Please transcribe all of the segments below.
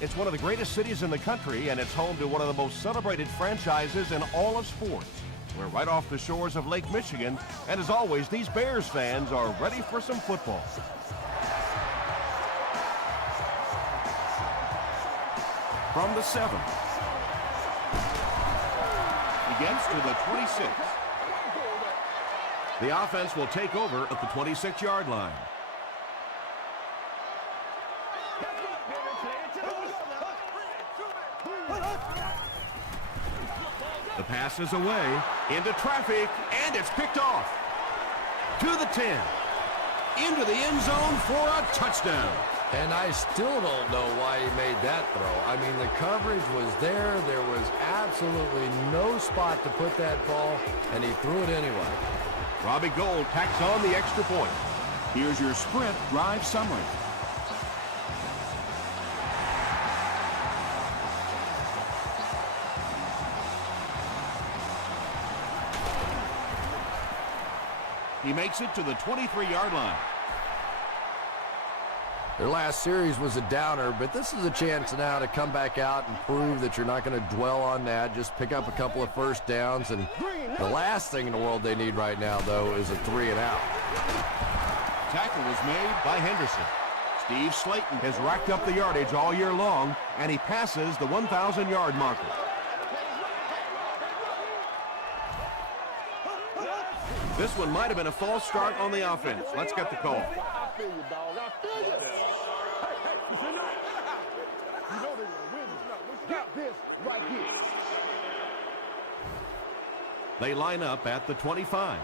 It's one of the greatest cities in the country, and it's home to one of the most celebrated franchises in all of sports. We're right off the shores of Lake Michigan, and as always, these Bears fans are ready for some football. From the 7. He gets to the 26. The offense will take over at the 26-yard line. The pass is away, into traffic, and it's picked off. To the 10. Into the end zone for a touchdown. And I still don't know why he made that throw. I mean, the coverage was there. There was absolutely no spot to put that ball, and he threw it anyway. Robbie Gould tacks on the extra point. Here's your sprint drive summary. He makes it to the 23-yard line. Their last series was a downer, but this is a chance now to come back out and prove that you're not going to dwell on that. Just pick up a couple of first downs, and the last thing in the world they need right now, though, is a 3-and-out. Tackle was made by Henderson. Steve Slayton has racked up the yardage all year long, and he passes the 1,000-yard marker. This one might have been a false start on the offense. Let's get the call. They line up at the 25.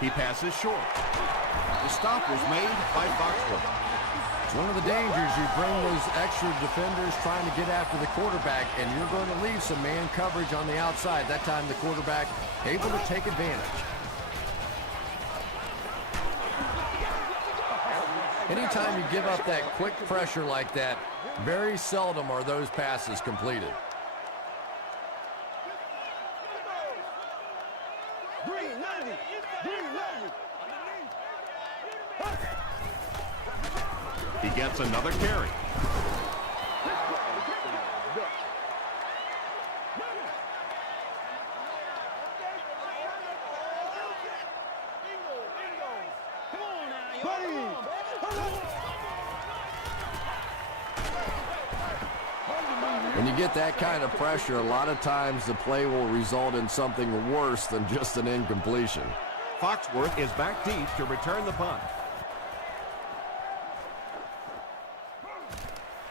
He passes short. The stop was made by Foxworth. It's one of the dangers. You bring those extra defenders trying to get after the quarterback, and you're going to leave some man coverage on the outside. That time the quarterback able to take advantage. Anytime you give up that quick pressure like that, very seldom are those passes completed. He gets another carry. When you get that kind of pressure, a lot of times the play will result in something worse than just an incompletion. Foxworth is back deep to return the punt.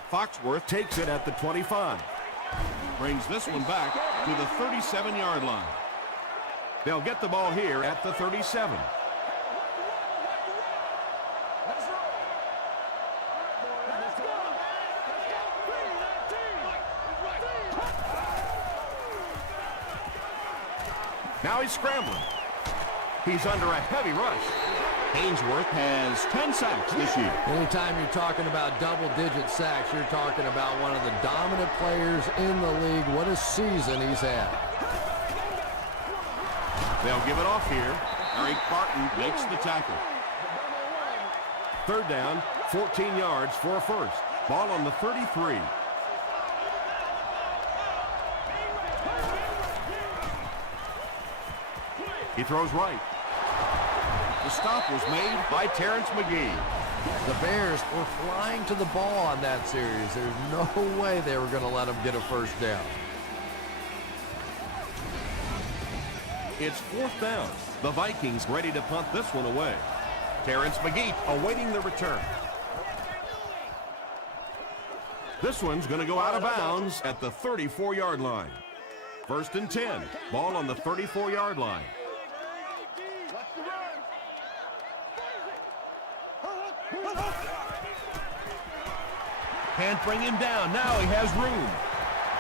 Foxworth takes it at the 25. Brings this one back to the 37-yard line. They'll get the ball here at the 37. Now he's scrambling. He's under a heavy rush. Ainsworth has 10 sacks this year. Anytime you're talking about double-digit sacks, you're talking about one of the dominant players in the league. What a season he's had. They'll give it off here. Eric Barton makes the tackle. Third down, 14 yards for a first. Ball on the 33. He throws right. The stop was made by Terrence McGee. The Bears were flying to the ball on that series. There's no way they were going to let them get a first down. It's fourth down. The Vikings ready to punt this one away. Terrence McGee awaiting the return. This one's going to go out of bounds at the 34-yard line. First and 10. Ball on the 34-yard line. Can't bring him down. Now he has room.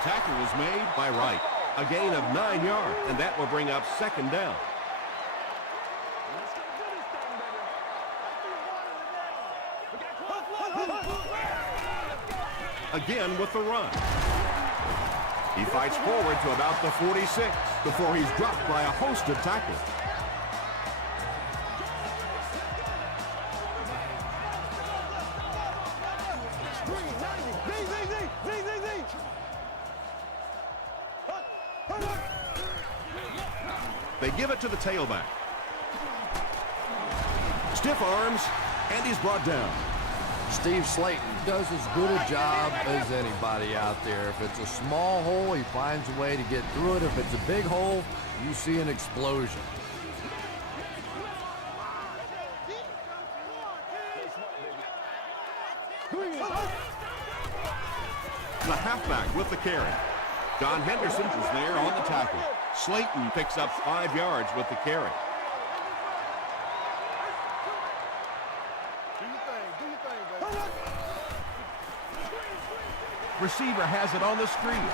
Tackle was made by Wright. A gain of 9 yards, and that will bring up second down. Again with the run. He fights forward to about the 46 before he's dropped by a host of tackles. They give it to the tailback. Stiff arms, and he's brought down. Steve Slayton does as good a job as anybody out there. If it's a small hole, he finds a way to get through it. If it's a big hole, you see an explosion. The halfback with the carry. Don Henderson is there on the tackle. Slayton picks up 5 yards with the carry. Receiver has it on the screen.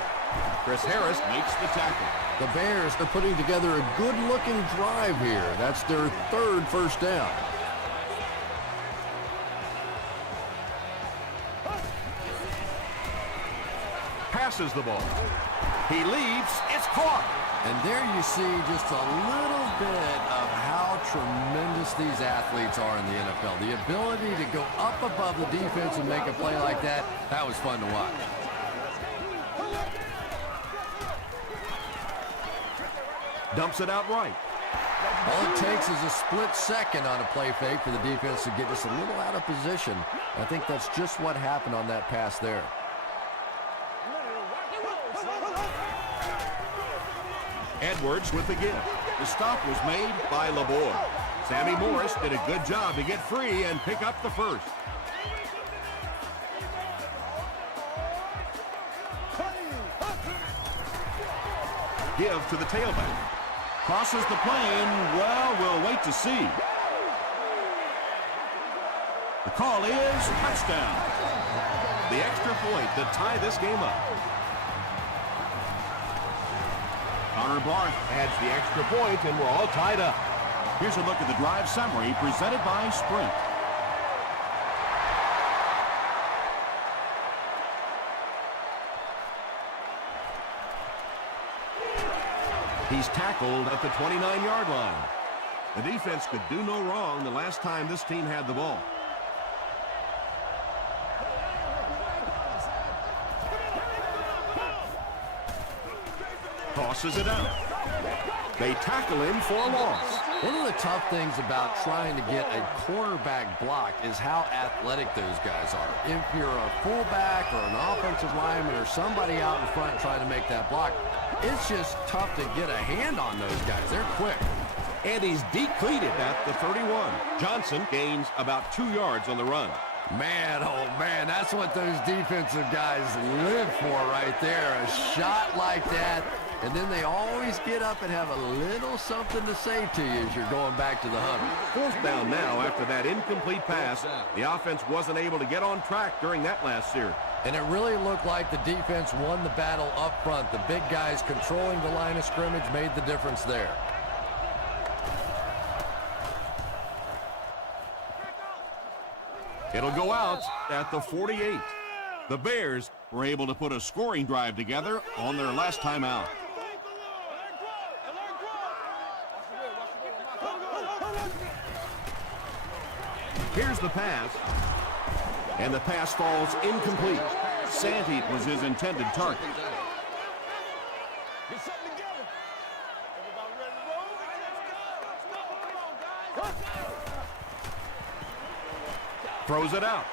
Chris Harris makes the tackle. The Bears are putting together a good-looking drive here. That's their 3rd first down. Passes the ball. He leaves. It's caught. And there you see just a little bit of how tremendous these athletes are in the NFL. The ability to go up above the defense and make a play like that, that was fun to watch. Dumps it out right. All it takes is a split second on a play fake for the defense to get just a little out of position. I think that's just what happened on that pass there. Edwards with the give. The stop was made by LeBoy. Sammy Morris did a good job to get free and pick up the first. Give to the tailback. Crosses the plane. Well, we'll wait to see. The call is touchdown. The extra point to tie this game up. Connor Barth Adds the extra point, and we're all tied up. Here's a look at the drive summary presented by Sprint. He's tackled at the 29-yard line. The defense could do no wrong the last time this team had the ball. Tosses it out. They tackle him for a loss. One of the tough things about trying to get a quarterback block is how athletic those guys are. If you're a fullback or an offensive lineman or somebody out in front trying to make that block, it's just tough to get a hand on those guys. They're quick. And he's depleted at the 31. Johnson gains about 2 yards on the run. Man, oh man, that's what those defensive guys live for right there. A shot like that, and then they always get up and have a little something to say to you as you're going back to the huddle. 4th down now after that incomplete pass. The offense wasn't able to get on track during that last series. And it really looked like the defense won the battle up front. The big guys controlling the line of scrimmage made the difference there. It'll go out at the 48. The Bears were able to put a scoring drive together on their last time out. Here's the pass. And the pass falls incomplete. Santee was his intended target. Throws it out.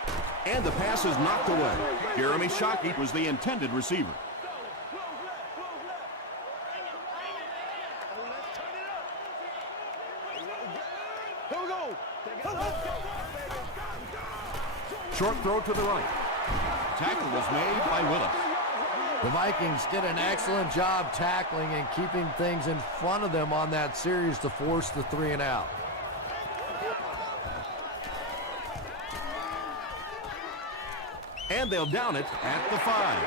And the pass is knocked away. Jeremy Shockey was the intended receiver. Short throw to the right. Tackle was made by Willis. The Vikings did an excellent job tackling and keeping things in front of them on that series to force the 3 and out. And they'll down it at the 5.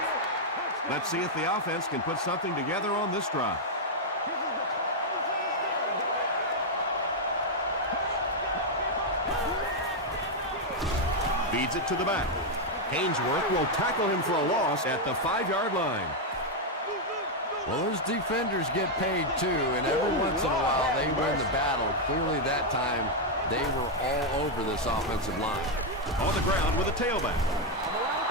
Let's see if the offense can put something together on this drive. Feeds it to the back. Ainsworth will tackle him for a loss at the 5-yard line. Well, those defenders get paid too, and every once in a while they win the battle. Clearly that time they were all over this offensive line. On the ground with a tailback.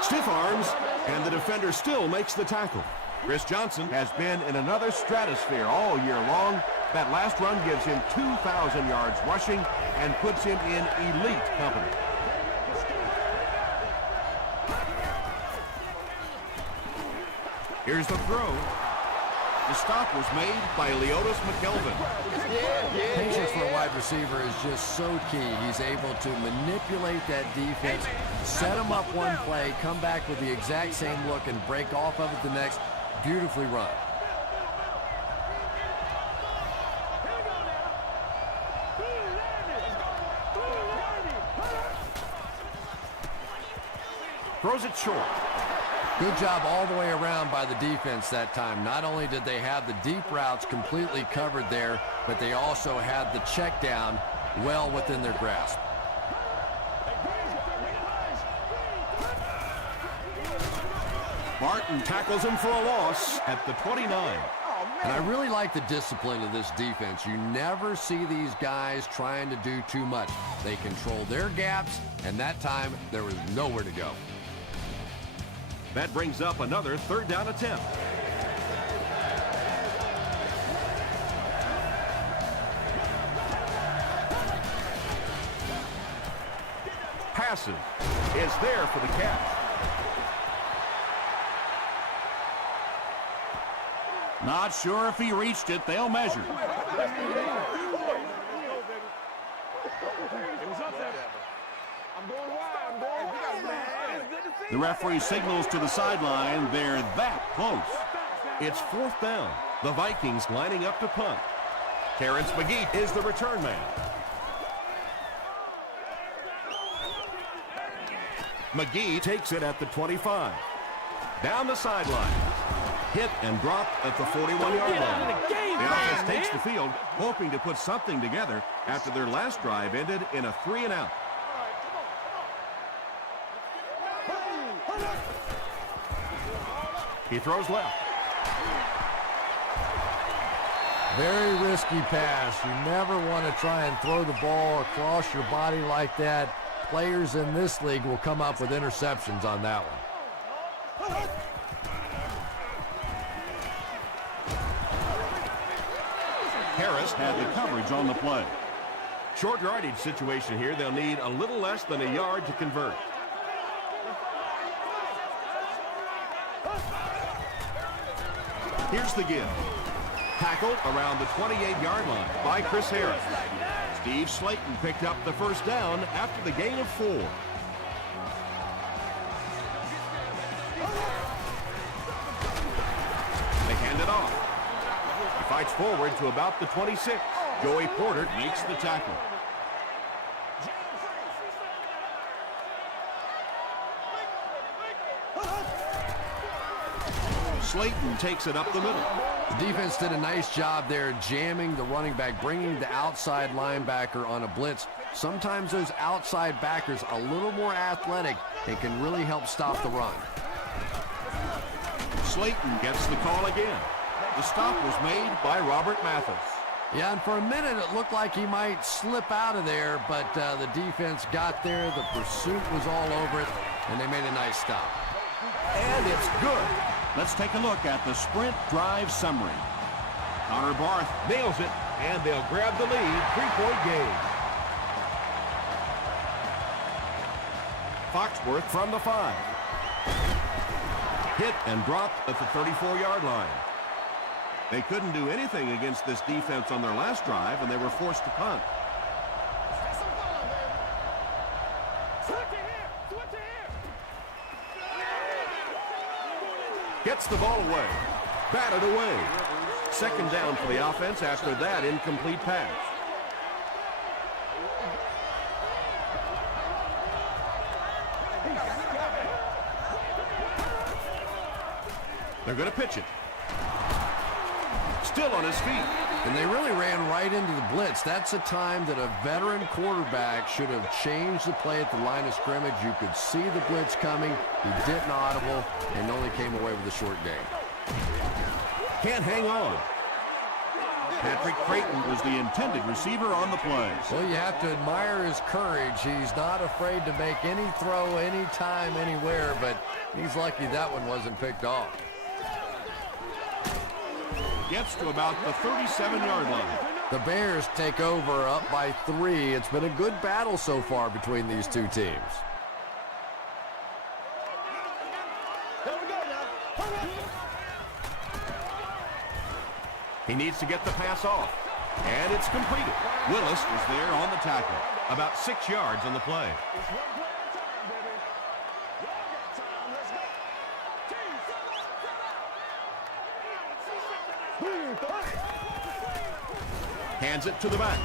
Stiff arms, and the defender still makes the tackle. Chris Johnson has been in another stratosphere all year long. That last run gives him 2,000 yards rushing and puts him in elite company. Here's the throw. The stop was made by Leotis McKelvin. Patience for a wide receiver is just so key. He's able to manipulate that defense, set them up one play, come back with the exact same look, and break off of it the next. Beautifully run. Throws it short. Good job all the way around by the defense that time. Not only did they have the deep routes completely covered there, but they also had the check down well within their grasp. Martin tackles him for a loss at the 29. And I really like the discipline of this defense. You never see these guys trying to do too much. They control their gaps, and that time there was nowhere to go. That brings up another third down attempt. Passes is there for the catch. Not sure if he reached it. They'll measure. The referee signals to the sideline. They're that close. It's fourth down. The Vikings lining up to punt. Terrence McGee is the return man. McGee takes it at the 25. Down the sideline. Hit and dropped at the 41-yard line. The offense takes the field, hoping to put something together after their last drive ended in a 3-and-out. He throws left. Very risky pass. You never want to try and throw the ball across your body like that. Players in this league will come up with interceptions on that one. Harris had the coverage on the play. Short yardage situation here. They'll need a little less than a yard to convert. Here's the give. Tackled around the 28-yard line by Chris Harris. Steve Slayton picked up the first down after the gain of 4. They hand it off. He fights forward to about the 26. Joey Porter makes the tackle. Slayton takes it up the middle. The defense did a nice job there jamming the running back, bringing the outside linebacker on a blitz. Sometimes those outside backers a little more athletic and can really help stop the run. Slayton gets the call again. The stop was made by Robert Mathis. Yeah, and for a minute it looked like he might slip out of there, but the defense got there. The pursuit was all over it, and they made a nice stop. And it's good. Let's take a look at the sprint drive summary. Connor Barth nails it, and they'll grab the lead. 3-point game. Foxworth from the 5. Hit and dropped at the 34-yard line. They couldn't do anything against this defense on their last drive, and they were forced to punt. Gets the ball away. Batted away. Second down for the offense after that incomplete pass. They're going to pitch it. Still on his feet. And they really ran right into the blitz. That's a time that a veteran quarterback should have changed the play at the line of scrimmage. You could see the blitz coming. He didn't audible and only came away with a short gain. can't hang on. Patrick Creighton was the intended receiver on the play. Well, you have to admire his courage. He's not afraid to make any throw anytime, anywhere, but he's lucky that one wasn't picked off. Gets to about the 37-yard line. The Bears take over up by 3. It's been a good battle so far between these two teams. He needs to get the pass off. And it's completed. Willis was there on the tackle. About 6 yards on the play. Hands it to the back.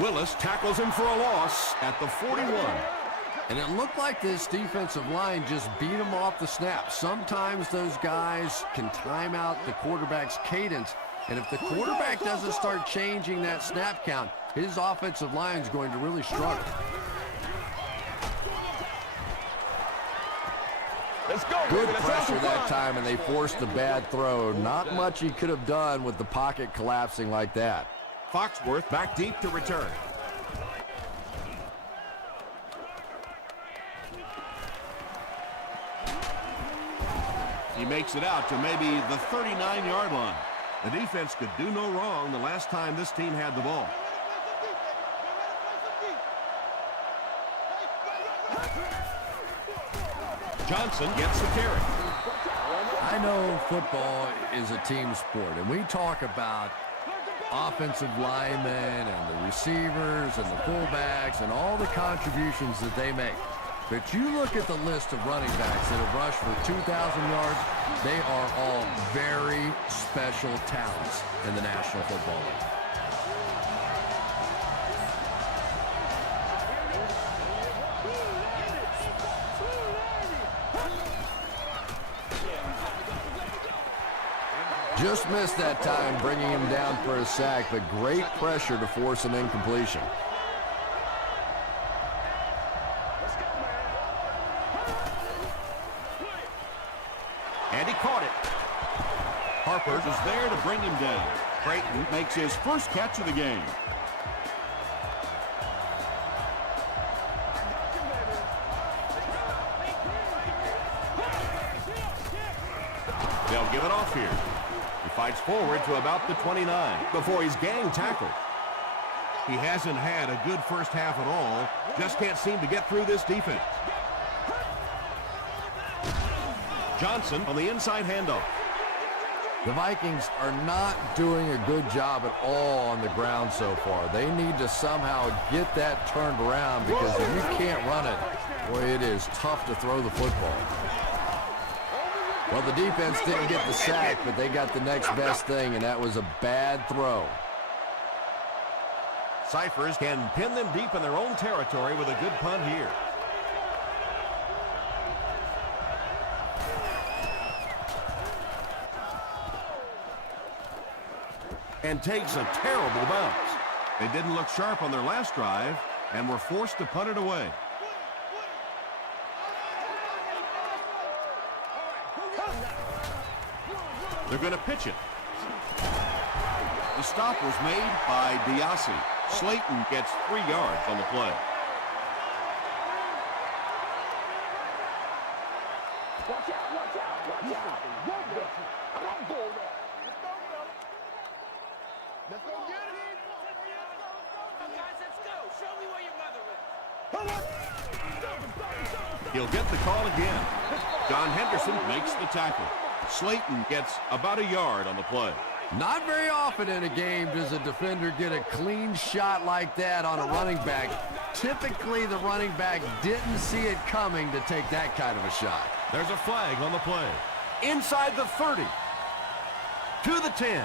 Willis tackles him for a loss at the 41. And it looked like this defensive line just beat him off the snap. Sometimes those guys can time out the quarterback's cadence. And if the quarterback doesn't start changing that snap count, his offensive line is going to really struggle. Let's go. Good pressure that time, and they forced a bad throw. Not much he could have done with the pocket collapsing like that. Foxworth back deep to return. He makes it out to maybe the 39-yard line. The defense could do no wrong the last time this team had the ball. Johnson gets the carry. I know football is a team sport, and we talk about offensive linemen and the receivers and the fullbacks and all the contributions that they make. But you look at the list of running backs that have rushed for 2,000 yards, they are all very special talents in the National Football League. Just missed that time, bringing him down for a sack, but great pressure to force an incompletion. And he caught it. Harper is there to bring him down. Creighton makes his first catch of the game. They'll give it off here. He fights forward to about the 29 before he's gang tackled. He hasn't had a good first half at all. Just can't seem to get through this defense. Johnson on the inside handoff. The Vikings are not doing a good job at all on the ground so far. They need to somehow get that turned around, because if you can't run it, boy, it is tough to throw the football. Well, the defense didn't get the sack, but they got the next best thing, and that was a bad throw. Cyphers can pin them deep in their own territory with a good punt here. And takes a terrible bounce. They didn't look sharp on their last drive and were forced to punt it away. They're going to pitch it. The stop was made by Diassi. Slayton gets 3 yards on the play. Watch out, watch out, watch out. Let's go get it. Guys, let's go. Show me where your mother is. He'll get the call again. John Henderson makes the tackle. Slayton gets about a yard on the play. Not very often in a game does a defender get a clean shot like that on a running back. Typically, the running back didn't see it coming to take that kind of a shot. There's a flag on the play. Inside the 30. To the 10.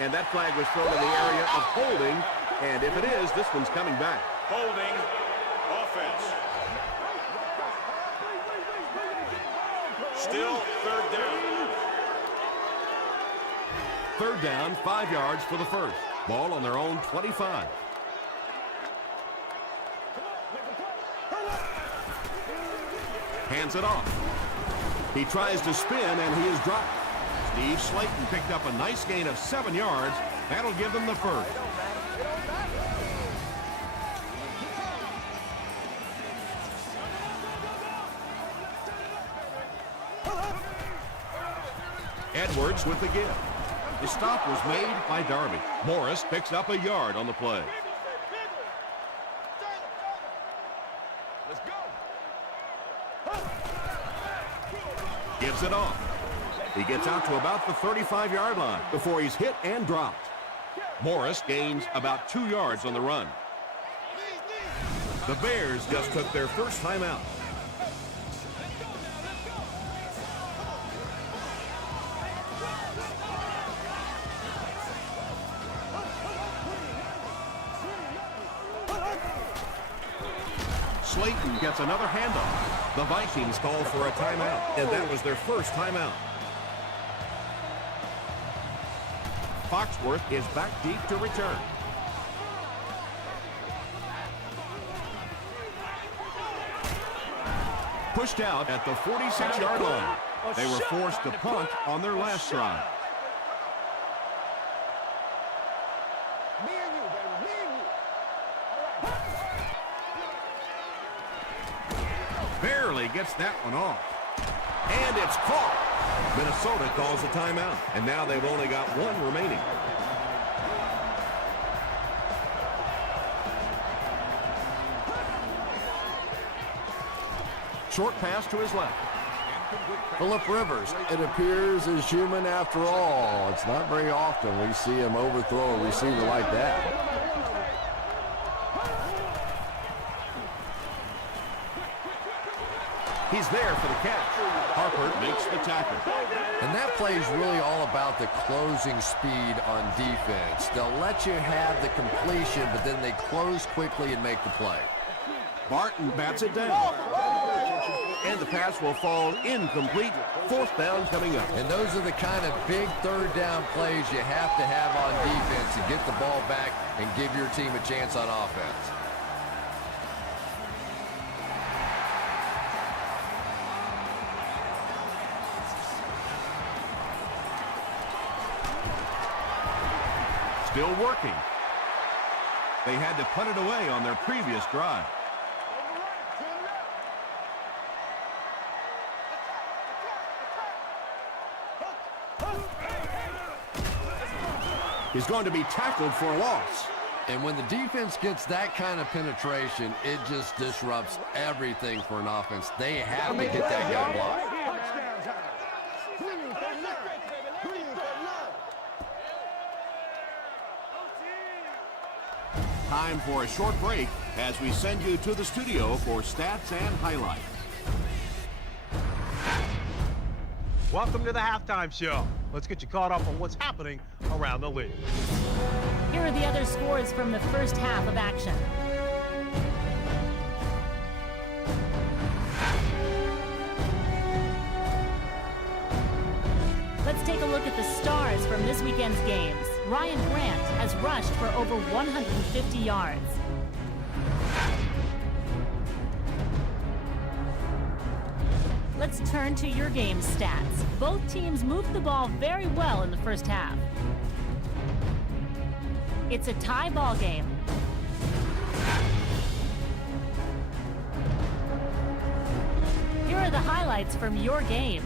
And that flag was thrown in the area of holding. And if it is, this one's coming back. Holding. Offense. Still third down. Third down, 5 yards for the first. Ball on their own 25. Hands it off. He tries to spin, and he is dropped. Steve Slayton picked up a nice gain of 7 yards. That'll give them the first. Edwards with the give. The stop was made by Darby. Morris picks up a yard on the play. Let's go. Gives it off. He gets out to about the 35-yard line before he's hit and dropped. Morris gains about 2 yards on the run. The Bears just took their first time out. Slayton gets another handoff. The Vikings call for a timeout, and that was their first timeout. Foxworth is back deep to return. Pushed out at the 46-yard line. They were forced to punt on their last drive. Barely gets that one off. And it's caught. Minnesota calls a timeout, and now they've only got one remaining. Short pass to his left. Phillip Rivers, it appears, is human after all. It's not very often we see him overthrow a receiver like that. He's there for the catch. Harper makes the tackle. And that play is really all about the closing speed on defense. They'll let you have the completion, but then they close quickly and make the play. Barton bats it down. And the pass will fall incomplete. Fourth down coming up. And those are the kind of big third down plays you have to have on defense to get the ball back and give your team a chance on offense. Still working. They had to put it away on their previous drive. He's going to be tackled for a loss. And when the defense gets that kind of penetration, it just disrupts everything for an offense. They have to get that guy blocked. Time for a short break as we send you to the studio for stats and highlights. Welcome to the halftime show. Let's get you caught up on what's happening around the league. Here are the other scores from the first half of action. Let's take a look at the stars from this weekend's games. Ryan Grant has rushed for over 150 yards. Let's turn to your game stats. Both teams moved the ball very well in the first half. It's a tie ball game. Here are the highlights from your game.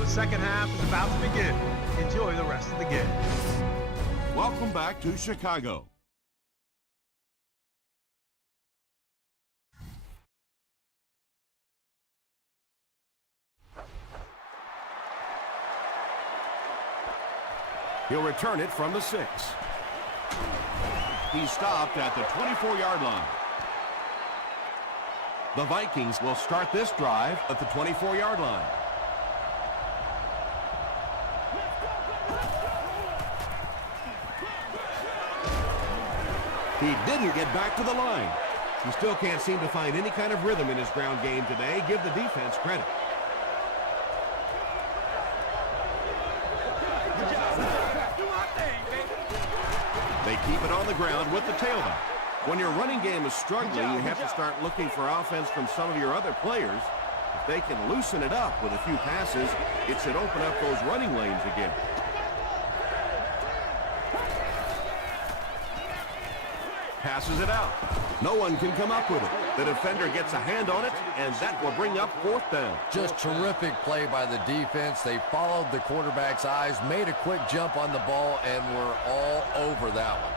The second half is about to begin. Enjoy the rest of the game. Welcome back to Chicago. He'll return it from the 6. He's stopped at the 24-yard line. The Vikings will start this drive at the 24-yard line. He didn't get back to the line. He still can't seem to find any kind of rhythm in his ground game today. Give the defense credit. They keep it on the ground with the tailback. When your running game is struggling, you have to start looking for offense from some of your other players. If they can loosen it up with a few passes, it should open up those running lanes again. Passes it out. No one can come up with it. The defender gets a hand on it, and that will bring up 4th down. Just terrific play by the defense. They followed the quarterback's eyes, made a quick jump on the ball, and were all over that one.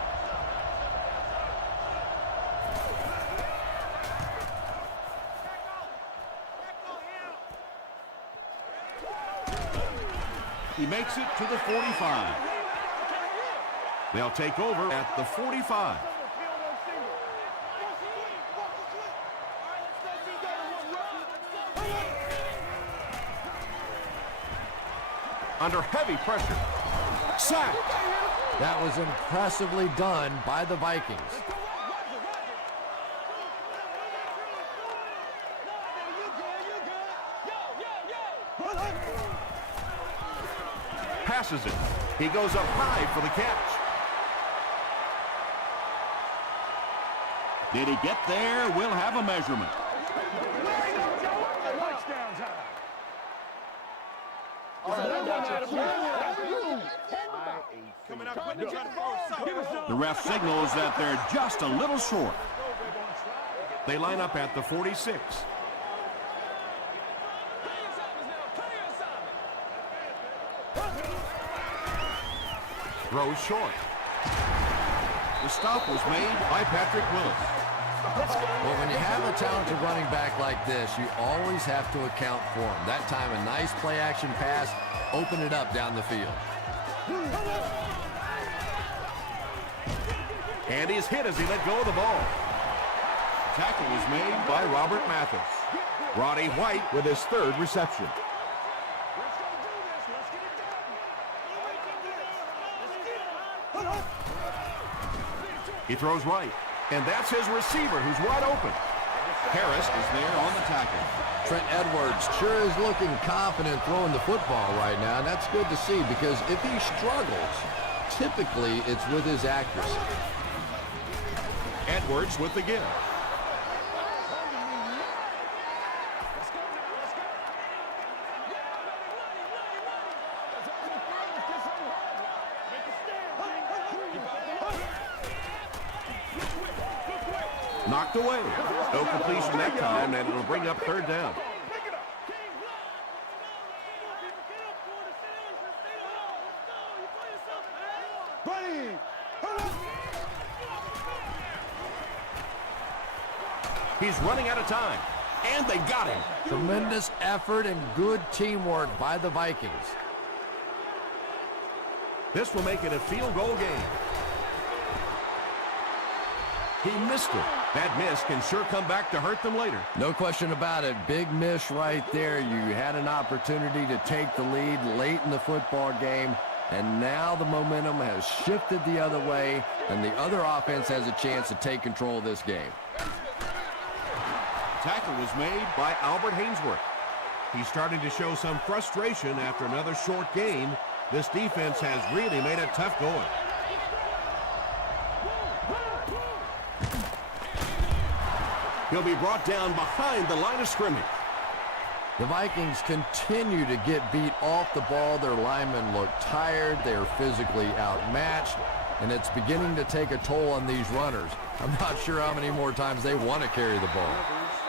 He makes it to the 45. They'll take over at the 45. Under heavy pressure. Sack. That was impressively done by the Vikings. Passes it. He goes up high for the catch. Did he get there? We'll have a measurement. The ref signals that they're just a little short. They line up at the 46. Throws short. The stop was made by Patrick Willis. Well, when you have a talented running back like this, you always have to account for him. That time, a nice play-action pass, open it up down the field. And he's hit as he let go of the ball. Tackle was made by Robert Mathis. Roddy White with his 3rd reception. He throws right, and that's his receiver who's wide open. Harris is there on the tackle. Trent Edwards sure is looking confident throwing the football right now, and that's good to see because if he struggles, typically it's with his accuracy. Edwards with the give. Knocked away. No completion that time, and it'll bring up 3rd down. He's running out of time, and they got him. Tremendous effort and good teamwork by the Vikings. This will make it a field goal game. He missed it. That miss can sure come back to hurt them later. No question about it. Big miss right there. You had an opportunity to take the lead late in the football game, and now the momentum has shifted the other way, and the other offense has a chance to take control of this game. Tackle was made by Albert Hainsworth. He's starting to show some frustration after another short game. This defense has really made it tough going. He'll be brought down behind the line of scrimmage. The Vikings continue to get beat off the ball. Their linemen look tired. They're physically outmatched, and it's beginning to take a toll on these runners. I'm not sure how many more times they want to carry the ball.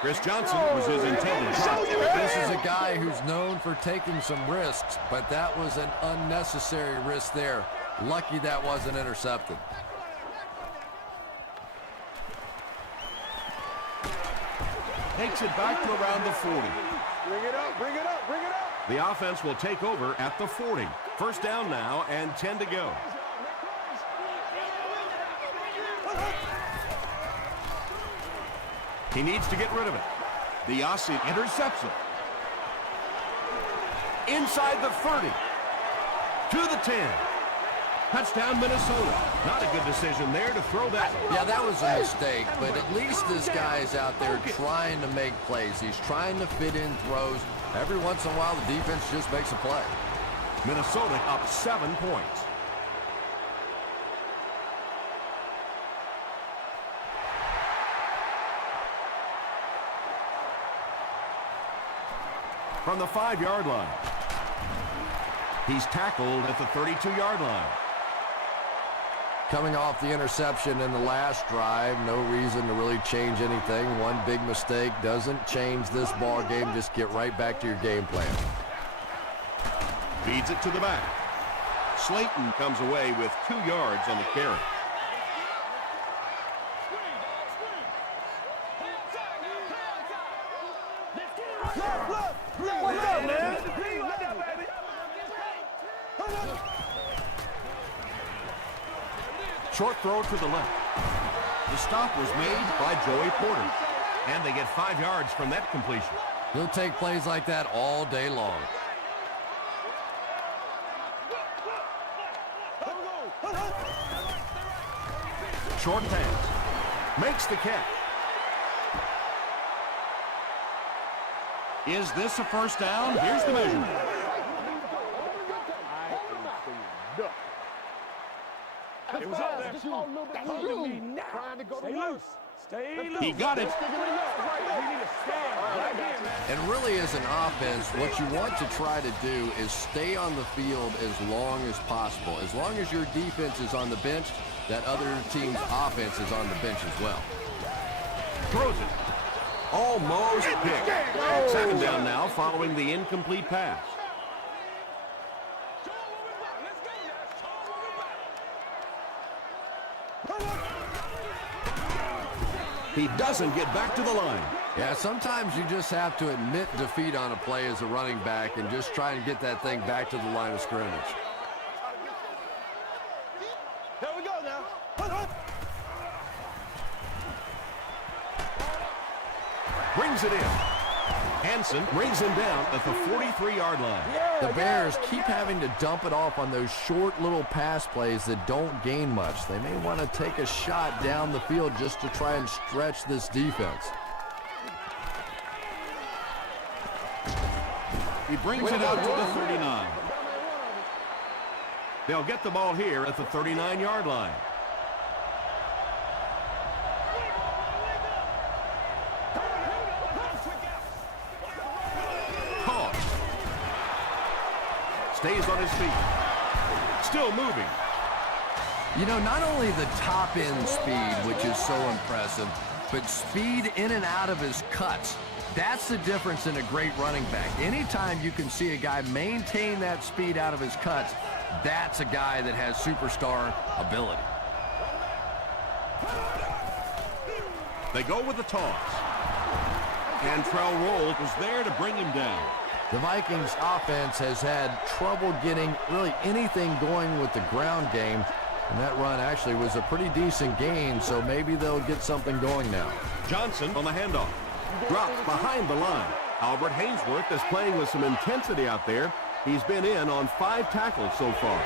Chris Johnson was his intended target. This is a guy who's known for taking some risks, but that was an unnecessary risk there. Lucky that wasn't intercepted. Takes it back to around the 40. Bring it up, bring it up, bring it up. The offense will take over at the 40. 1st down now and 10 to go. He needs to get rid of it. The Aussie intercepts it. Inside the 30. To the 10. Touchdown, Minnesota. Not a good decision there to throw that. Yeah, that was a mistake, but at least this guy is out there trying to make plays. He's trying to fit in throws. Every once in a while, the defense just makes a play. Minnesota up 7 points. From the 5-yard line. He's tackled at the 32-yard line. Coming off the interception in the last drive, no reason to really change anything. One big mistake doesn't change this ball game. Just get right back to your game plan. Feeds it to the back. Slayton comes away with 2 yards on the carry. What's up, man? Short throw to the left. The stop was made by Joey Porter. And they get 5 yards from that completion. He'll take plays like that all day long. Short pass. Makes the catch. Is this a first down? Here's the measurement. It was up there. Trying to go to loose. Stay loose. He got it. And really, as an offense, what you want to try to do is stay on the field as long as possible. As long as your defense is on the bench, that other team's offense is on the bench as well. Throws it. Almost picked. 2nd down now following the incomplete pass. He doesn't get back to the line. Yeah, sometimes you just have to admit defeat on a play as a running back and just try and get that thing back to the line of scrimmage. Here we go now. Brings it in. Hansen brings him down at the 43-yard line. The Bears keep having to dump it off on those short little pass plays that don't gain much. They may want to take a shot down the field just to try and stretch this defense. He brings it out to the 39. They'll get the ball here at the 39-yard line. Stays on his feet. Still moving. You know, not only the top-end speed, which is so impressive, but speed in and out of his cuts. That's the difference in a great running back. Anytime you can see a guy maintain that speed out of his cuts, that's a guy that has superstar ability. They go with the toss. Cantrell Roll was there to bring him down. The Vikings offense has had trouble getting really anything going with the ground game, and that run actually was a pretty decent gain, so maybe they'll get something going now. Johnson on the handoff. Dropped behind the line. Albert Hainsworth is playing with some intensity out there. He's been in on 5 tackles so far.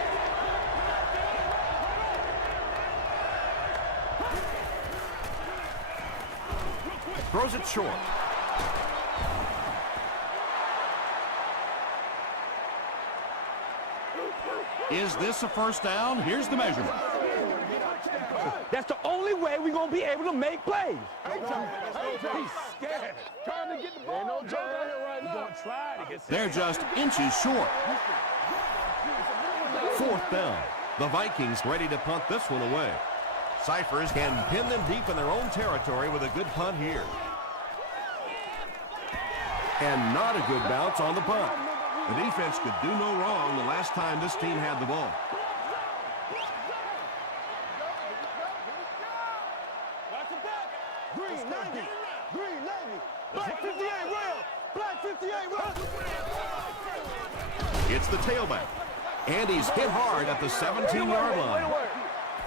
Throws it short. Is this a first down? Here's the measurement. That's the only way we're going to be able to make plays. He's scared. Trying to get the ball. No joke out here right now. They're just inches short. 4th down. The Vikings ready to punt this one away. Cyphers can pin them deep in their own territory with a good punt here. And not a good bounce on the punt. The defense could do no wrong the last time this team had the ball. Green 90. Green 90. Black 58 rail. Black 58 rail. It's the tailback. And he's hit hard at the 17-yard line.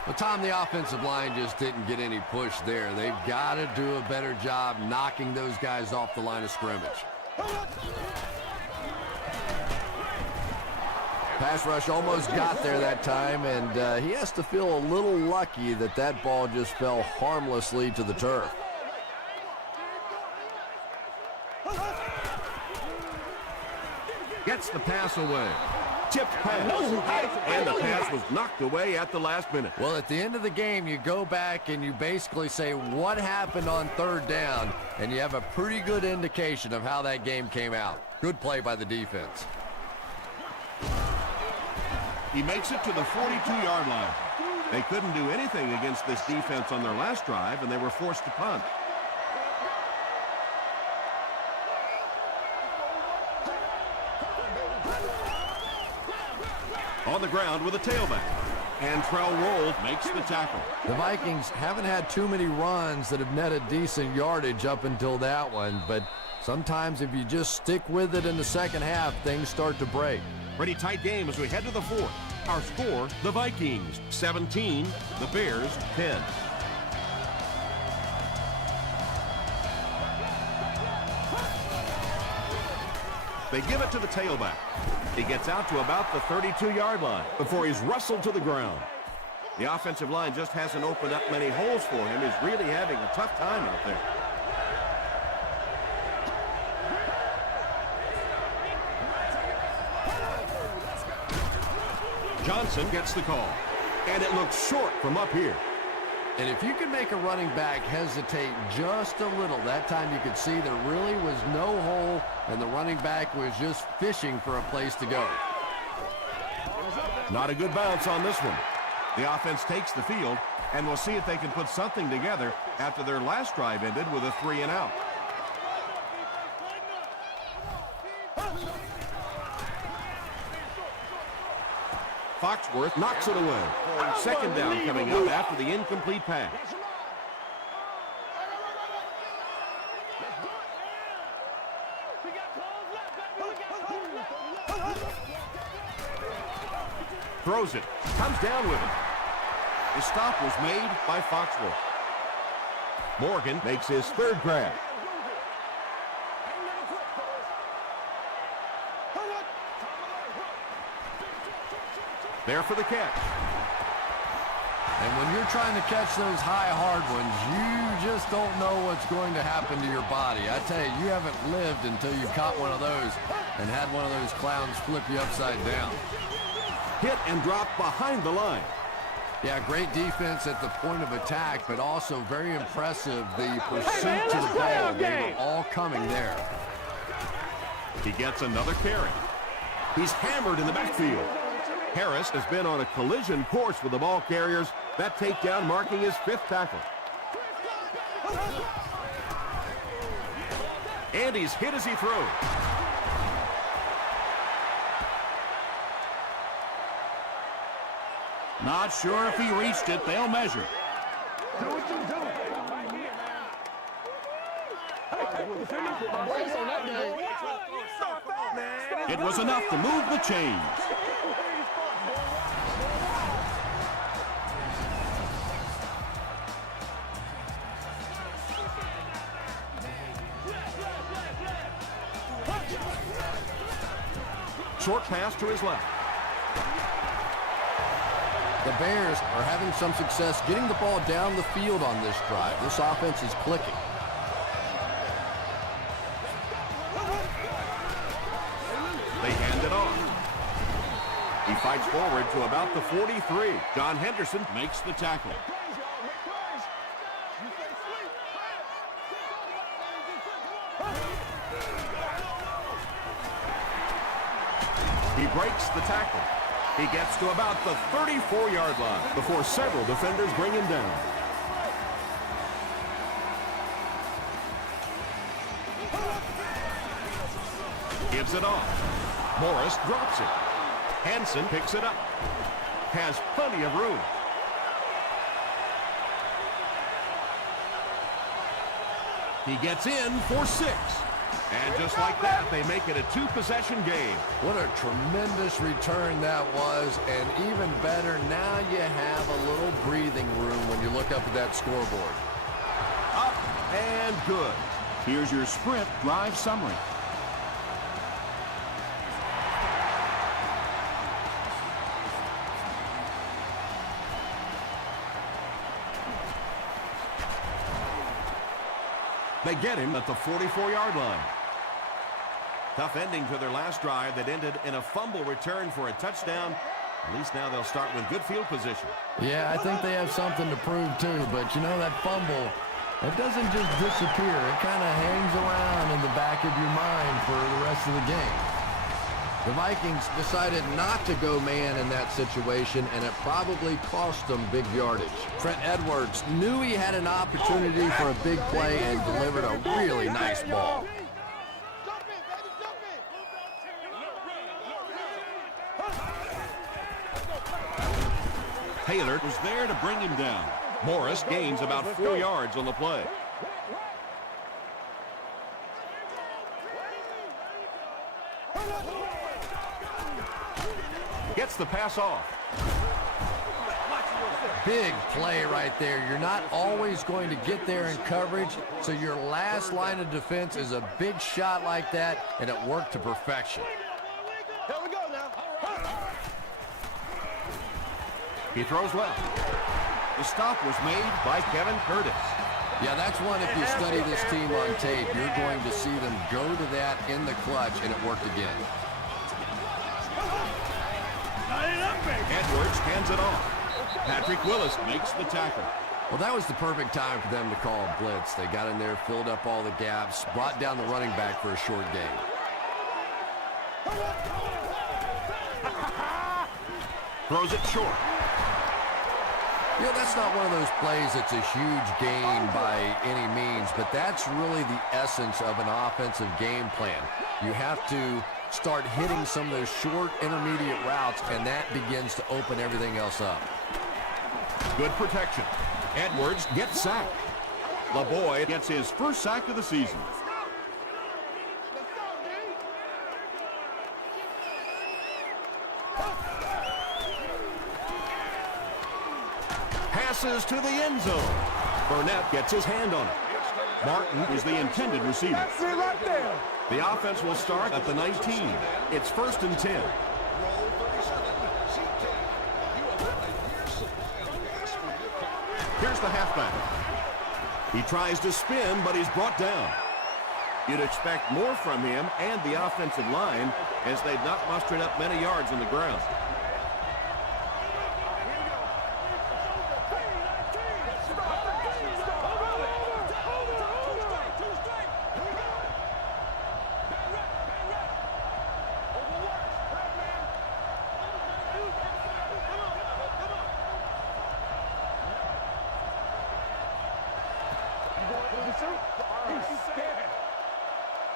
Well, Tom, the offensive line just didn't get any push there. They've got to do a better job knocking those guys off the line of scrimmage. Pass rush almost got there that time, and he has to feel a little lucky that that ball just fell harmlessly to the turf. Gets the pass away. Tipped pass. And the pass was knocked away at the last minute. Well, at the end of the game, you go back and you basically say what happened on third down, and you have a pretty good indication of how that game came out. Good play by the defense. He makes it to the 42-yard line. They couldn't do anything against this defense on their last drive, and they were forced to punt. On the ground with a tailback. And Trell Roll makes the tackle. The Vikings haven't had too many runs that have netted decent yardage up until that one, but sometimes if you just stick with it in the second half, things start to break. Pretty tight game as we head to the fourth. Our score, the Vikings 17, the Bears 10. They give it to the tailback. He gets out to about the 32-yard line before he's wrestled to the ground. The offensive line just hasn't opened up many holes for him. He's really having a tough time out there. Johnson gets the call, and it looks short from up here. And if you can make a running back hesitate just a little, that time you could see there really was no hole, and the running back was just fishing for a place to go. Not a good bounce on this one. The offense takes the field, and we'll see if they can put something together after their last drive ended with a 3-and-out. Foxworth knocks it away. Second down coming up after the incomplete pass. Throws it. Comes down with it. The stop was made by Foxworth. Morgan makes his third grab. There for the catch. And when you're trying to catch those high, hard ones, you just don't know what's going to happen to your body. I tell you, you haven't lived until you caught one of those and had one of those clowns flip you upside down. Hit and drop behind the line. Yeah, great defense at the point of attack, but also very impressive the pursuit to the ball. They were all coming there. He gets another carry. He's hammered in the backfield. Harris has been on a collision course with the ball carriers. That takedown marking his 5th tackle. And he's hit as he throws. Not sure if he reached it. They'll measure. It was enough to move the chains. Short pass to his left. The Bears are having some success getting the ball down the field on this drive. This offense is clicking. They hand it off. He fights forward to about the 43. John Henderson makes the tackle. He breaks the tackle. He gets to about the 34-yard line before several defenders bring him down. Gives it off. Morris drops it. Hansen picks it up. Has plenty of room. He gets in for 6. And just like that, they make it a 2-possession game. What a tremendous return that was, and even better, now you have a little breathing room when you look up at that scoreboard. Up and good. Here's your sprint drive summary. They get him at the 44-yard line. Tough ending to their last drive that ended in a fumble return for a touchdown. At least now they'll start with good field position. Yeah, I think they have something to prove too, but you know that fumble, it doesn't just disappear. It kind of hangs around in the back of your mind for the rest of the game. The Vikings decided not to go man in that situation, and it probably cost them big yardage. Trent Edwards knew he had an opportunity for a big play and delivered a really nice ball. Taylor was there to bring him down. Morris gains about 4 yards on the play. Gets the pass off. Big play right there. You're not always going to get there in coverage, so your last line of defense is a big shot like that, and it worked to perfection. Here we go now. He throws left. The stop was made by Kevin Curtis. Yeah, that's one, if you study this team on tape, you're going to see them go to that in the clutch, and it worked again. Edwards hands it off. Patrick Willis makes the tackle. Well, that was the perfect time for them to call a blitz. They got in there, filled up all the gaps, brought down the running back for a short gain. Throws it short. You know, that's not one of those plays that's a huge gain by any means, but that's really the essence of an offensive game plan. You have to start hitting some of those short intermediate routes, and that begins to open everything else up. Good protection. Edwards gets sacked. LaBoy gets his first sack of the season. Passes to the end zone. Burnett gets his hand on it. Martin is the intended receiver. That's it right there. The offense will start at the 19. It's 1st and 10. Here's the halfback. He tries to spin, but he's brought down. You'd expect more from him and the offensive line, as they've not mustered up many yards on the ground.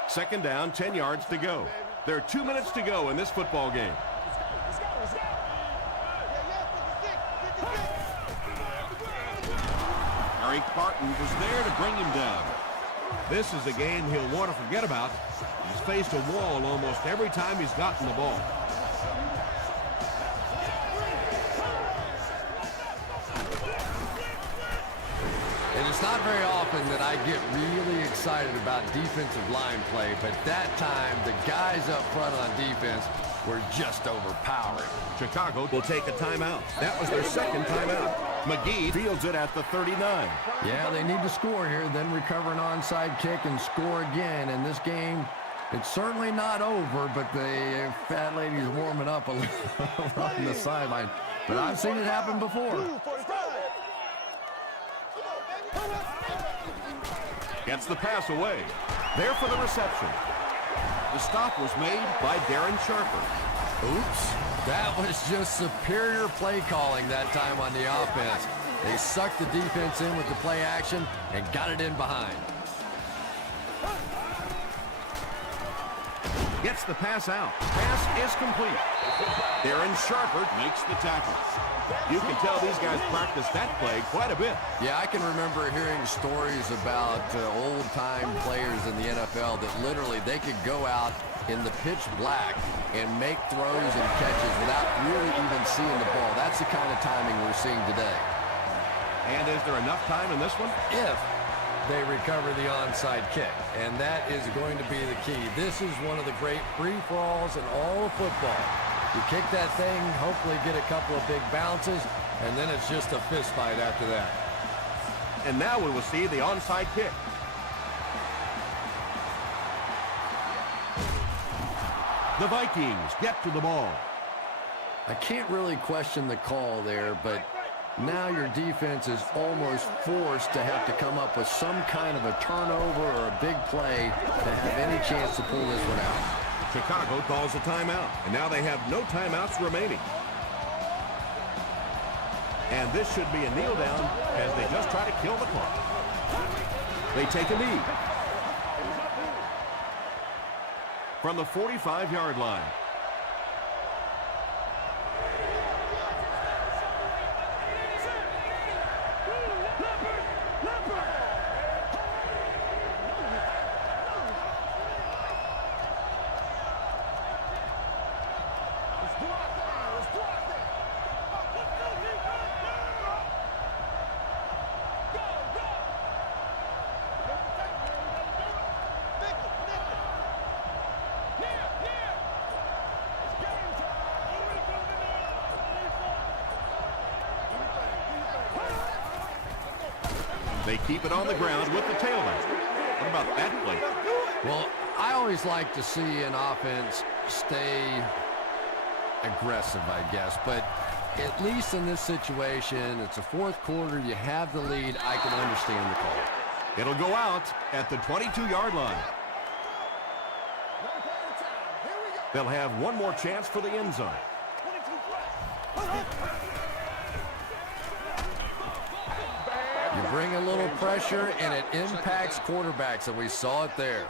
Second down, 10 yards to go. There are 2 minutes to go in this football game. Eric Barton was there to bring him down. This is a game he'll want to forget about. He's faced a wall almost every time he's gotten the ball. And it's not very often that I get really excited about defensive line play, but that time the guys up front on defense were just overpowering. Chicago will take a timeout. That was their second timeout. McGee fields it at the 39. Yeah, they need to score here, then recover an onside kick and score again. In this game, it's certainly not over, but the fat lady's warming up a little on the sideline. But I've seen it happen before. Gets the pass away. There for the reception. The stop was made by Darren Sharper. Oops. That was just superior play calling that time on the offense. They sucked the defense in with the play action and got it in behind. Gets the pass out. Pass is complete. Darren Sharper makes the tackle. You can tell these guys practice that play quite a bit. Yeah, I can remember hearing stories about old-time players in the NFL that literally they could go out in the pitch black and make throws and catches without really even seeing the ball. That's the kind of timing we're seeing today. And is there enough time in this one? If they recover the onside kick, and that is going to be the key. This is one of the great free-for-alls in all of football. You kick that thing, hopefully get a couple of big bounces, and then it's just a fist fight after that. And now we will see the onside kick. The Vikings get to the ball. I can't really question the call there, but now your defense is almost forced to have to come up with some kind of a turnover or a big play to have any chance to pull this one out. Chicago calls a timeout, and now they have no timeouts remaining. And this should be a kneel down as they just try to kill the clock. They take a knee. From the 45-yard line. They keep it on the ground with the tailback. What about that play? Well, I always like to see an offense stay aggressive, I guess. But at least in this situation, it's a fourth quarter. You have the lead. I can understand the call. It'll go out at the 22-yard line. They'll have one more chance for the end zone. You bring a little pressure, and it impacts quarterbacks, and we saw it there.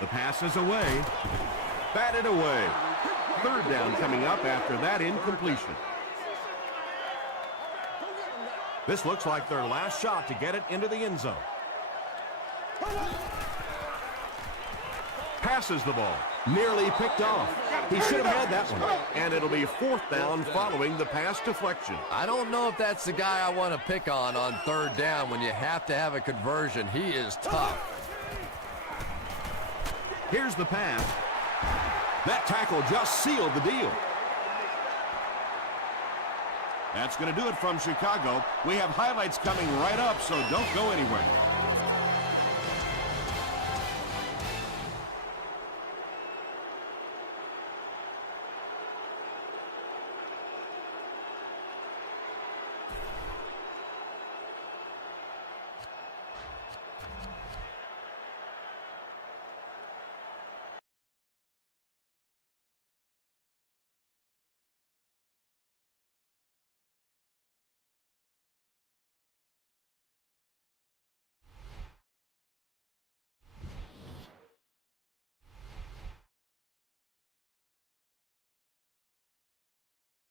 The pass is away. Batted away. Third down coming up after that incompletion. This looks like their last shot to get it into the end zone. Passes the ball. Nearly picked off. He should have had that one. And it'll be fourth down following the pass deflection. I don't know if that's the guy I want to pick on third down when you have to have a conversion. He is tough. Here's the pass. That tackle just sealed the deal. That's going to do it from Chicago. We have highlights coming right up, so don't go anywhere.